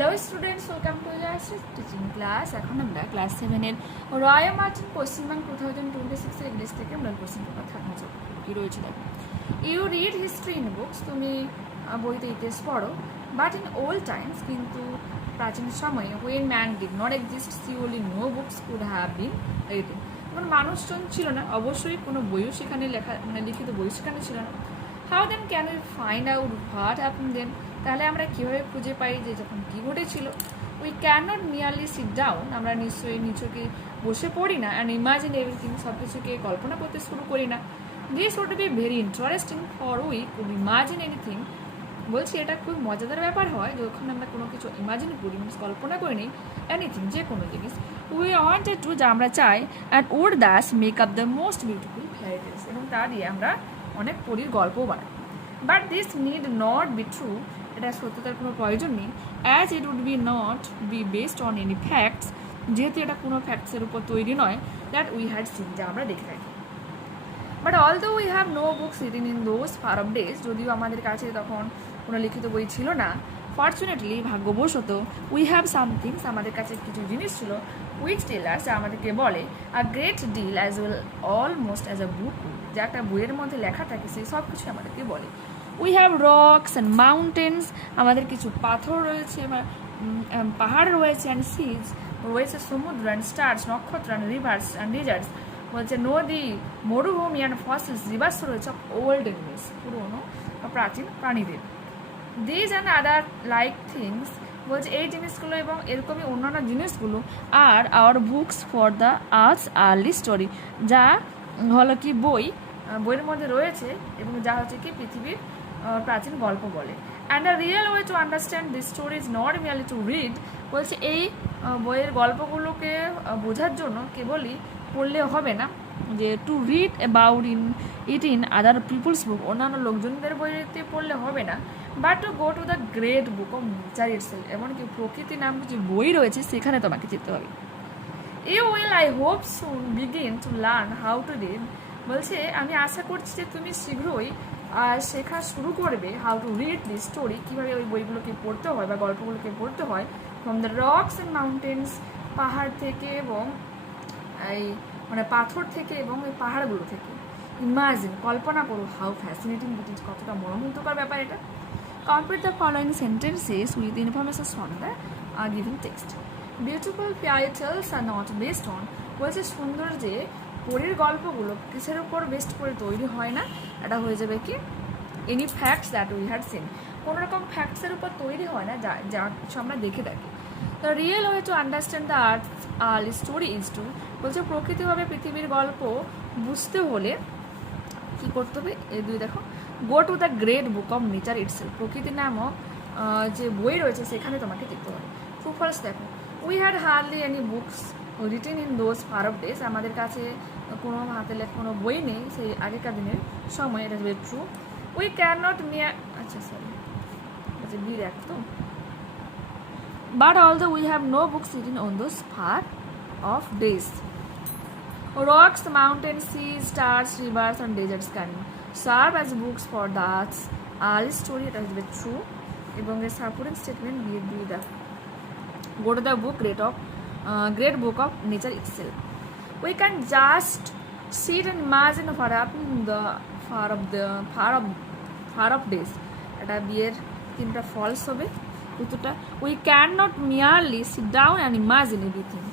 Hello students, welcome to Jayashri teaching class. এখন আমরা class 7-এর রয়্যাল মার্টিন কোশ্চেন ব্যাংক 2026 এর ইংলিশ থেকে আমরা কোশ্চেন পেপার থাকবো কি রয়েছে দেখো। You read history in books, তুমি বইতে ইতিহাস পড়ো, বাট ইন ওল্ড টাইমস, কিন্তু প্রাচীন সময়ে when man did not exist surely no books could have been written. কোনো মানুষজন ছিল না, অবশ্যই কোনো বইও সেখানে লেখা লিখিত বই সেখানে ছিল না। How then can we find out what happen then, তাহলে আমরা কীভাবে খুঁজে পাই যে যখন কী ঘটেছিল। We can not merely sit down, আমরা নিশ্চয়ই নিচকে বসে পড়ি না, অ্যান্ড ইমাজিন এভরিথিং, সব কিছুকে কল্পনা করতে শুরু করি না। This would be very interesting for we could imagine anything. বলছি এটা খুব মজাদার ব্যাপার হয় যখন আমরা কোনো কিছু ইমাজিন করি, মিনস কল্পনা করে নিই, এনিথিং যে কোনো জিনিস। উই ওয়ান্টেড টু, যা আমরা চাই, and would that's make up the most beautiful fairy tales, এবং তা দিয়ে আমরা অনেক পরীর গল্পও বানাই। But this need not be true, এটা সত্যতার কোনো প্রয়োজন নেই, as it would be not be based on any facts, যেহেতু এটা কোনো ফ্যাক্টসের উপর তৈরি নয়, দ্যাট উই হ্যাড সিন, যা আমরা দেখে থাকি। But although we have no books written in those far off days, যদিও আমাদের কাছে তখন কোনো লিখিত বই ছিল না, ফর্চুনেটলি, ভাগ্যবশত, উই হ্যাভ সামথিংস, আমাদের কাছে কিছু জিনিস ছিল, উইচ টেলার্স, যা আমাদেরকে বলে, a great deal as well almost as a book, যা একটা বইয়ের মধ্যে লেখা থাকে সেই সব কিছু আমাদেরকে বলে। We have rocks and mountains, আমাদের কিছু পাথর রয়েছে, পাহাড় রয়েছে, অ্যান্ড সিজ রয়েছে, সমুদ্র, অ্যান্ড স্টার্স, নক্ষত্র, অ্যান্ড রিভার্স অ্যান্ড ডিজার্টস, বলছে নদী, মরুভূমি, অ্যান্ড ফসিলস, জীবাশ্ম রয়েছে, ওল্ড এনিমিস, পুরনো প্রাচীন প্রাণীদের। These and other like things, বলছে এই জিনিসগুলো এবং এরকমই অন্যান্য জিনিসগুলো are our books for the earth's early story, যা হলো কি বইয়ের মধ্যে রয়েছে এবং যা হচ্ছে কি পৃথিবীর প্রাচীন গল্প বলে। And a real way to understand this story is not merely two read, বলছে এই বইয়ের গল্পগুলোকে বোঝার জন্য কেবলই পড়লে হবে না, যে to read about in other people's book, অন্যান্য লোকজনদের বইতে পড়লে হবে না, but to go to the great book of nature itself, এমনকি প্রকৃতি নামক যে বই রয়েছে সেখানে তোমাকে যেতে হবে। You will I hope soon begin to learn how to read, বলছে আমি আশা করছি যে তুমি শীঘ্রই শেখা শুরু করবে how to read this story, কীভাবে ওই বইগুলোকে পড়তে হয় বা গল্পগুলোকে পড়তে হয়, from the rocks and mountains, পাহাড় থেকে এবং এই পাথর থেকে এবং ওই পাহাড়গুলো থেকে। ইমাজিন, কল্পনা করো, হাউ ফ্যাসিনেটিং ইট ইজ, কতটা মনোমুগ্ধকর ব্যাপার এটা। Complete the following sentences with information from the giving text. Beautiful fairy tales are not based on, বলছে সুন্দর যে পরীর গল্পগুলো কিসের উপর বেস্ট করে তৈরি হয় না, এটা হয়ে যাবে কি any facts that we had seen, কোনো রকম ফ্যাক্টসের উপর তৈরি হয় না যা কিছু আমরা দেখে থাকি। The real way to understand the earth early story is to, বলছে প্রকৃতিভাবে পৃথিবীর গল্প বুঝতে হলে কী করতে হবে, এই দুই দেখো, go to the great book of nature itself, প্রকৃতি নামক যে বই রয়েছে সেখানে তোমাকে যেতে হবে। ট্রু ফলস দেখো, we had hardly any books written in those far off days, আমাদের কাছে কোনো হাতে লেখা কোনো বই নেই সেই আগেকার দিনের সময়, এটা হবে true. We can not mere, আচ্ছা সরি, আচ্ছা বি রাখতো, but although we have no books written on those far off days, rocks, mountains, seas, stars, rivers and deserts can serve as books for the arts early story, এটা হচ্ছে true, এবং এর supporting statement দিয়ে দিয়ে দাও, go to the book great book of nature itself. We can just sit and imagine far up in the far of days, এটা বিয়ের তিনটা ফলস হবে উত্তরটা। We cannot merely sit down and imagine everything।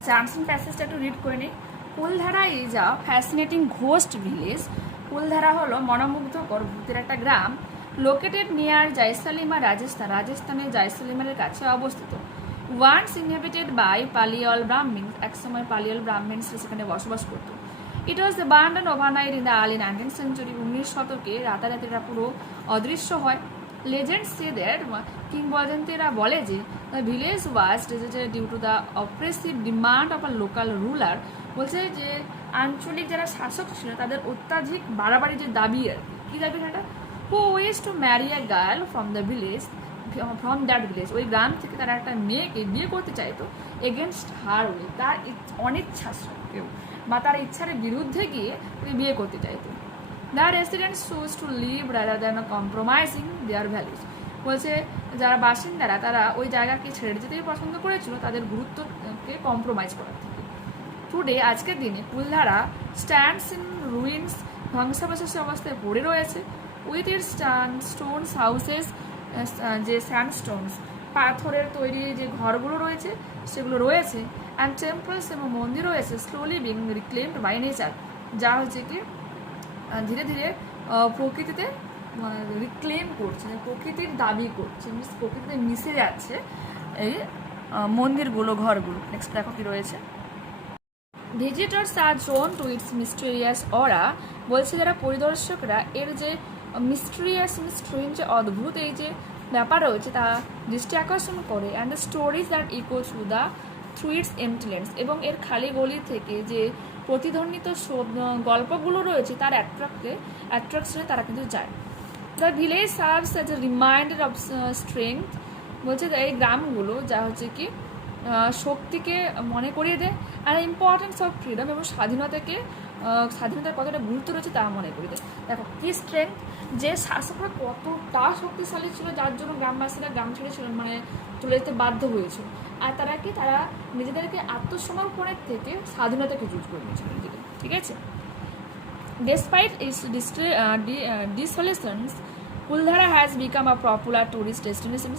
জানসন প্যাসেজটা একটু read করে নিই। Kuldhara is a fascinating ghost village, Kuldhara হলো মনোমুগ্ধকর ভূতের একটা গ্রাম, লোকেটেড নিয়ার জয়সলিমার, রাজস্থানের জয়সলিমারের কাছে অবস্থিত। Once inhabited by Paliwal Brahmins, একসময় পালিয়ল ব্রাহ্মিন্সরা সেখানে বসবাস করত। It was abandon overnight in the early 19th century, 19 শতকে রাতারাতি এটা পুরো অদৃশ্য হয়। লেজেন্ড সে দ্যাট, কিংবদন্তিরা বলে যে the village was deserted due to the oppressive demand of a local ruler, বলছে যে আঞ্চলিক যারা শাসক ছিল তাদের অত্যাধিক বাড়াবাড়ি যে দাবি আর কি দাবি সেটা, who wish to marry a girl from the village, from that village, ওই গ্রাম থেকে তারা একটা মেয়েকে বিয়ে করতে চাইতো এগেনস্ট হার উইল, তার অনিচ্ছা সত্ত্বেও বা তার ইচ্ছার বিরুদ্ধে গিয়ে বিয়ে করতে চাইতো। The residents chose to leave rather than compromising their values, বলছে যারা বাসিন্দারা তারা ওই জায়গাকে ছেড়ে যেতেই পছন্দ করেছিল তাদের গুরুত্বকে কম্প্রোমাইজ করার থেকে। টুডে আজকের দিনে কুলধারা স্ট্যান্ডস ইন রুইন্স, ধ্বংসাবশেষ অবস্থায় পড়ে রয়েছে, উইথ ইট স্টোনস হাউসেস, যে স্যান্ডস্টোনস পাথরের তৈরি যে ঘরগুলো রয়েছে সেগুলো রয়েছে, অ্যান্ড টেম্পলস এবং মন্দির রয়েছে, স্লোলি বিং রিক্লেমড বাই নেচার, যা হচ্ছে কি ধীরে ধীরে প্রকৃতিতে রিক্লেম করছে, প্রকৃতির দাবি করছে, প্রকৃতিতে মিশে যাচ্ছে এই মন্দিরগুলো, ঘরগুলো। নেক্সট দেখো কি রয়েছে, visitors are drawn to its mysterious aura, বলছে যারা পরিদর্শকরা এর যে মিস্টেরিয়াস স্ট্রেঞ্জ যে অদ্ভুত এই যে ব্যাপার রয়েছে তা দৃষ্টি আকর্ষণ করে, and the stories that echo through its empty lanes, এবং এর খালি গলি থেকে যে প্রতিধ্বনিত গল্পগুলো রয়েছে তার অ্যাট্রাকশনে তারা কিন্তু যায়। The village serves as a reminder of strength, বলছে এই গ্রামগুলো যা হচ্ছে কি শক্তিকে মনে করিয়ে দেয়, আর ইম্পর্টেন্স অফ ফ্রিডম, এবং স্বাধীনতার কতটা গুরুত্ব রয়েছে তা মনে করিয়ে দেয়। দেখো কি স্ট্রেংথ, যে শাসকরা কতটা শক্তিশালী ছিল যার জন্য গ্রামবাসীরা গ্রাম ছেড়ে চলে যেতে বাধ্য হয়েছিল, আর তারা নিজেদেরকে আত্মসমর্পণের থেকে স্বাধীনতাকে চুজ করে নিয়েছিল নিজেদের, ঠিক আছে। Despite its desolations, Kuldhara has become a popular tourist destination.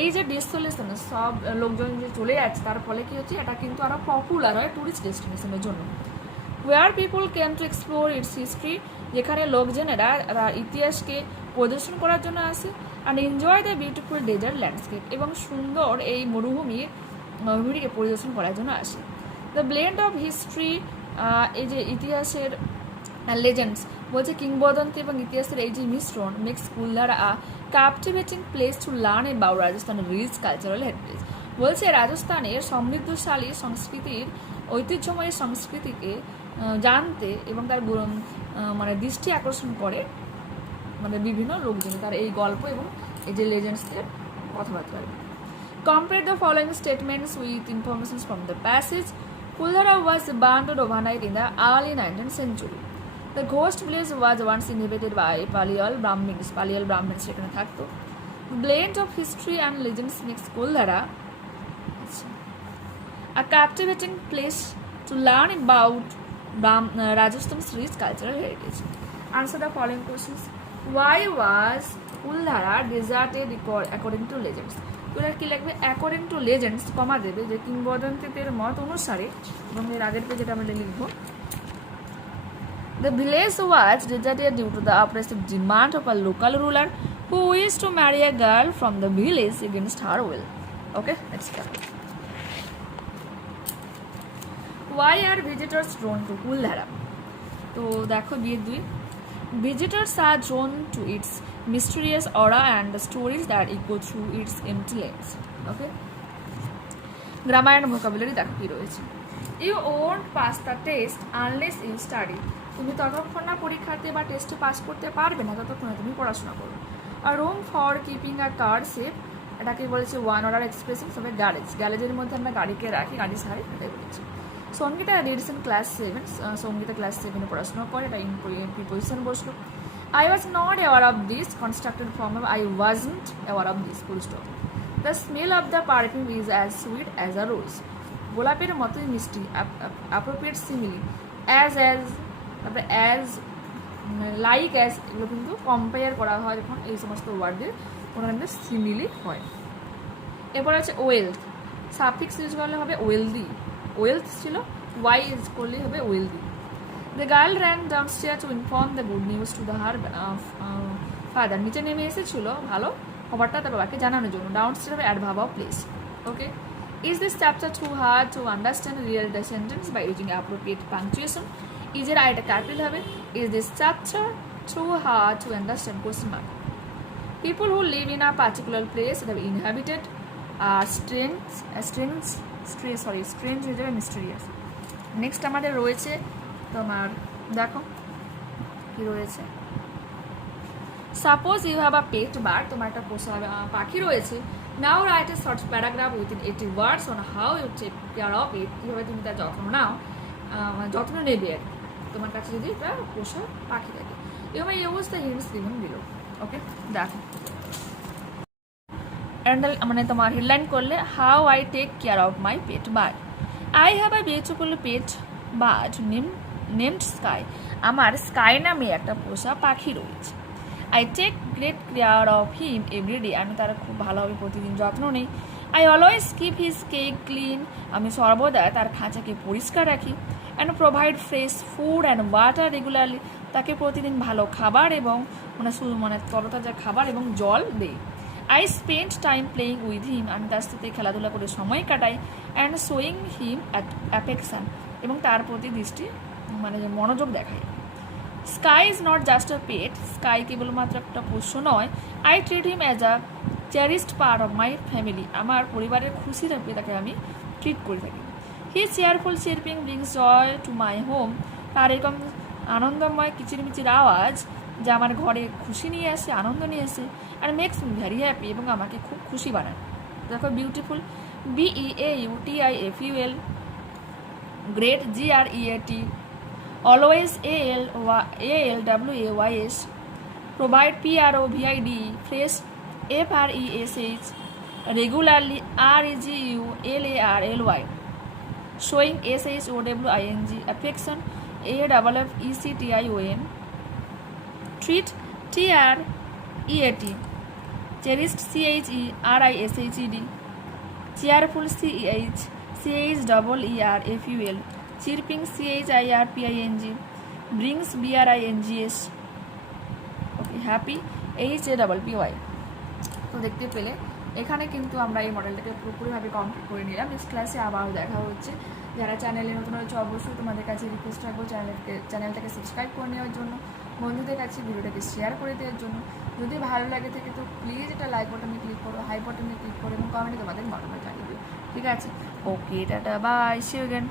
এই যে ডিসোলেশন, সব লোকজন যে চলে যাচ্ছে তার ফলে কি হচ্ছে, এটা কিন্তু আরো পপুলার হয় টুরিস্ট ডেস্টিনেশনের জন্য। Where people came to explore its history, যেখানে লোকজনেরা ইতিহাসকে প্রদর্শন করার জন্য আসে, and enjoy the beautiful desert landscape, এবং সুন্দর এই মরুভূমিকে পরিদর্শন করার জন্য আসে। The blend of history, এই যে ইতিহাসের লেজেন্ডস, বলছে কিংবদন্তি এবং ইতিহাসের এই যে মিশ্রণ, makes Kuldhara a captivating place to learn about রাজস্থানের রিচ কালচারাল হেরিটেজ, বলছে রাজস্থানের সমৃদ্ধশালী সংস্কৃতির ঐতিহ্যময় সংস্কৃতিকে জানতে এবং তার দৃষ্টি আকর্ষণ করে বিভিন্ন লোকজন তার এই গল্প এবং এই যে লেজেন্ডসদের কথাবার্তা। Compare the following statements with information from the passage. Kuldhara was abandoned overnight in the early 19th century. The ghost village was once inhabited by Paliyal Brahmins সেখানে থাকতো। Blend of history and legends makes Kuldhara a captivating place to learn about Rajasthan's rich cultural heritage. Answer the following questions. Why was Kuldhara deserted according to legends? তোরা কি লিখবে, according to legends কমা দেবে, যে কিংবদন্তিদের মত অনুসারে, এবং এর আগের পেজে আমরা লিখবো The village was deserted due to the oppressive demand of a local ruler who wished to marry a girl from the village against her will. Okay, let's go. Why are visitors drawn to Kuldhara? তো দেখো বিয়ে 2, visitors are drawn to its mysterious aura and the stories that echo through its empty lanes. Okay, grammar and vocabulary দেখো কি রয়েছে। You won't pass the test unless you study. তুমি ততক্ষণ না পরীক্ষাতে বা টেস্টে পাস করতে পারবে না ততক্ষণ তুমি পড়াশোনা করো। আর room for keeping a car safe, এটাকে বলেছে ওয়ান অর্ডার এক্সপ্রেশন তবে গ্যারেজের মধ্যে আমরা গাড়িকে রাখি, গাড়ি সারি, এটাই বলেছি। সঙ্গীতা রিডস ইন ক্লাস 7, সঙ্গীতা ক্লাস 7-এ পড়াশোনা করে, এটা প্রিপোজিশন বসলো। I was not aware of this, constructed form of I wasn't aware of this, full stop. The smell of the perfume is as sweet as a rose, গোলাপের মতোই মিষ্টি, appropriate simile, তারপরে as, like as, এগুলো কিন্তু compare করা হয় যখন এই সমস্ত ওয়ার্ডের কোনো কিন্তু সিমিলি হয়। এরপর আছে ওয়েলথ, সাফিক্স ইউজ করলে হবে ওয়েলদি, ওয়েলথ ছিল, ওয়াই ইউজ করলেই হবে wealthy. The girl ran downstair to inform the good news to the her father, নিচে নেমে এসেছিল ভালো খবরটা তার বাবাকে জানানোর জন্য, ডাউনস্টেয়ার হবে adverb of place. Okay, is this chapter too hard to understand real the sentence by using appropriate punctuation, ইজের আইটা ক্যাপিটাল হবে, is this chapter too hard to understand, question mark. People who live in a particular place, এটা হবে inhabited, আর strange হয়ে যাবে mysterious. Next আমাদের রয়েছে তোমার দেখো কি রয়েছে, suppose you have a pet bird, তোমার একটা পোষা পাখি রয়েছে। Now write a short paragraph within 80 words on how you take care of it, কীভাবে তুমি তার যত্ন নাও, যত্ন নেবে আর তোমার কাছে যদি এটা পোষা পাখি থাকে। You may use the hints given below. Okay, দেখো মানে তোমার হেডলাইন করলে how I take care of my pet bird. I have a beautiful pet bird named Sky. আমার স্কাই নামে একটা পোষা পাখি রয়েছে। I take great care of him everyday. আমি তার খুব ভালোভাবে প্রতিদিন যত্ন নিই। I always keep his cage clean. আমি সর্বদা তার খাঁচাকে পরিষ্কার রাখি। And provide fresh food and water regularly. তাকে প্রতিদিন ভালো খাবার এবং মানে তরতাজা খাবার এবং জল দেই। I spend time playing with him. আমি তার সাথে খেলাধুলা করে সময় কাটাই। And showing him affection. এবং তার প্রতি মনোযোগ দেখাই। Sky is not just a pet. Sky কেবলমাত্র একটা পোষ্য নয়। I treat him as a cherished part of my family. আমার পরিবারের খুশি থাকবে তাকে আমি ট্রিট করে থাকি। He cheerful chirping brings joy to my home. তার এরকম আনন্দময় কিচিরমিচির আওয়াজ যা আমার ঘরে খুশি নিয়ে আসে, আনন্দ নিয়ে আসে। আর মেক্স মি ভেরি হ্যাপি, এবং আমাকে খুব খুশি বানায়। দেখো beautiful, BEAUTIFUL, great GREAT, always ALWAYS, provide PROVID, fresh FRESH, regularly REGULARLY, showing SHOWING, affection AFFECTION, treat TREAT, cherished CHERISHED, cheerful CHERERFUL, চিরপিং CHIRPING, brings BRINGS, ওকে, হ্যাপি HAPPY। তো দেখতে পেলে এখানে কিন্তু আমরা এই মডেলটাকে পুরোপুরিভাবে কমপ্লিট করে নিলাম। নেক্সট ক্লাসে আবারও দেখা হচ্ছে। যারা চ্যানেলে নতুন হয়েছে অবশ্যই তোমাদের কাছে রিকোয়েস্ট রাখবো চ্যানেলটাকে সাবস্ক্রাইব করে নেওয়ার জন্য, বন্ধুদের কাছে ভিডিওটাকে শেয়ার করে দেওয়ার জন্য। যদি ভালো লাগে থাকে তো প্লিজ এটা লাইক বাটনে ক্লিক করো, হাই বাটনে ক্লিক করো এবং কমেন্টে তোমাদের মতামত জানিয়ে দিও। ঠিক আছে, okay, tata, bye, see you again.